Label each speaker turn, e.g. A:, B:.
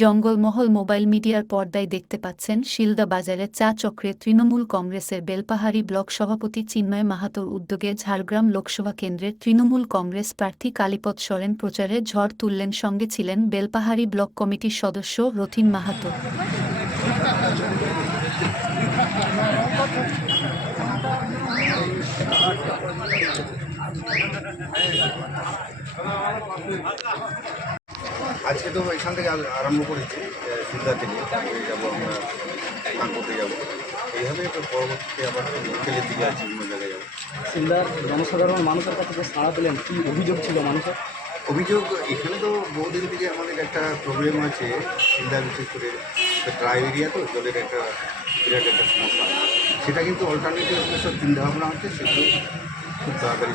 A: Jangalmahal mobile মিডিয়ার পর্দায় দেখতে পাচ্ছেন শিলদা বাজারের চা চক্রে তৃণমূল কংগ্রেসের বেলপাহাড়ি ব্লক সভাপতি চিন্ময় মাহাতোর উদ্যোগে ঝাড়গ্রাম লোকসভা কেন্দ্রের তৃণমূল কংগ্রেস প্রার্থী কালীপদ সরেন প্রচারে ঝড় তুললেন সঙ্গে ছিলেন বেলপাহাড়ি ব্লক কমিটির সদস্য রথিন মাহাতো।
B: আজকে তো এখান থেকে আরম্ভ করেছি সিদ্ধা থেকে যাব আমরা স্নান করতে যাব এইভাবে পরবর্তীতে আবার হোটেলের দিকে আছে বিভিন্ন জায়গায় যাব।
C: সিলদার জনসাধারণ মানুষের কাছে যে সাড়া পেলেন কি অভিযোগ ছিল মানুষের?
B: অভিযোগ এখানে তো বহুদিন থেকে আমাদের একটা প্রবলেম আছে সিদ্ধা বিশেষ করে ড্রাই এরিয়া তো জলের একটা বিরাট একটা সমস্যা। সেটা কিন্তু অল্টারনেটিভ সব চিন্তাভাবনা হচ্ছে সেগুলো খুব তাড়াতাড়ি।